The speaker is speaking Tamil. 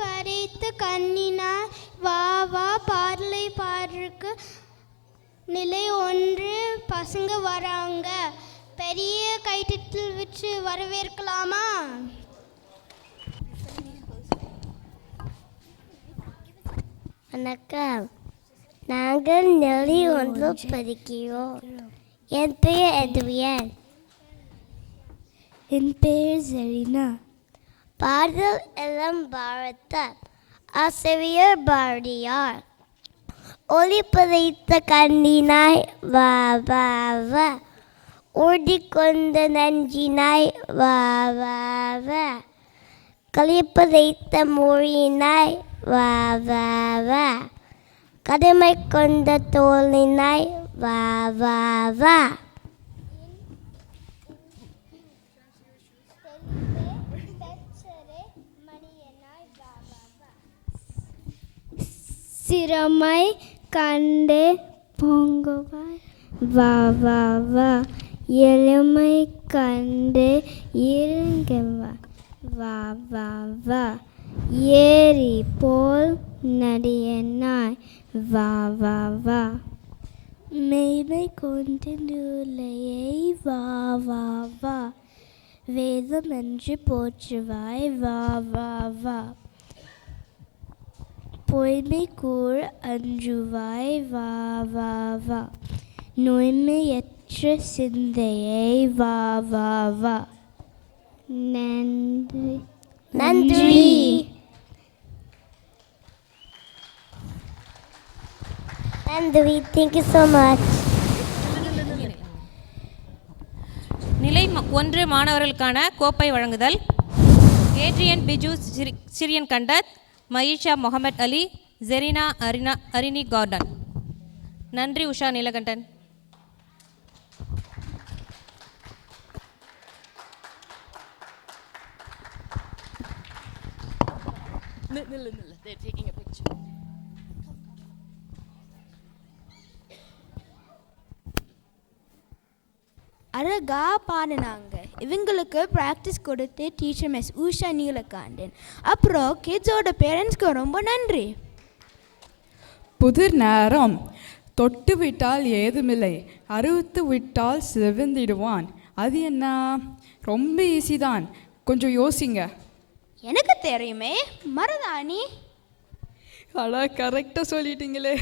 பறித்த கண்ணினாய் வா வா பார்லை பாருக்கு நிலை ஒன்று பசங்க வராங்க. பெரிய கைத்தட்டல் வச்சு வரவேற்கலாமா? வணக்கம். நாங்கள் நெறி ஒன்று படிக்கிறோம். என் பெயர் எட்வியன். என் பெயர் ஜெரினா. பாடல் எல்லாம் பாரதம். ஆசிரியர் பாரதியார். ஒளி படைத்த கண்ணினாய் வா வா வா ஊடிக்கொண்ட நஞ்சினாய் வா வா வா களிப்படைத்த மொழியினாய் வா வா வா கடுமை கொண்ட தோளினாய் வா வா வா. சிரமை கண்டே பொங்குவாய் வா வா வா எளிமை கண்டே இறங்குவாய் வா வா வா ஏரி போல் நடியனாய் வா வா வா மெய்மை கொண்டு நூலையை வா வா வா வேதம் என்று போற்றுவாய் வா வா வா பொய்மை கூற அஞ்சுவாய் வா வா வா நோய்மையற்ற சிந்தையை வா வா வா. நன்றி நன்றி. நன்றி. Thank you so much. நிலை 1 மாணவர்களுக்கான கோப்பை வழங்குதல். ஏட்ரியன் பிஜு சிரியன் கண்டத், மயிஷா முகமது அலி, ஜெரினா அரினி கார்டன். நன்றி உஷா நீலகண்டன். அழகா பாடினாங்க. இவங்களுக்கு ப்ராக்டிஸ் கொடுத்து டீச்சர் மிஸ் உஷா நீலகண்டன். அப்புறம் கிட்ஸோட பேரண்ட்ஸ்க்கு ரொம்ப நன்றி. புதிர் நேரம். தொட்டு விட்டால் ஏதுமில்லை, அறுத்து விட்டால் செவந்திடுவான். அது என்ன? ரொம்ப ஈஸி தான், கொஞ்சம் யோசிங்க. எனக்கு தெரியுமே, மருதாணி. அடா கரெக்டாக சொல்லிட்டீங்களே.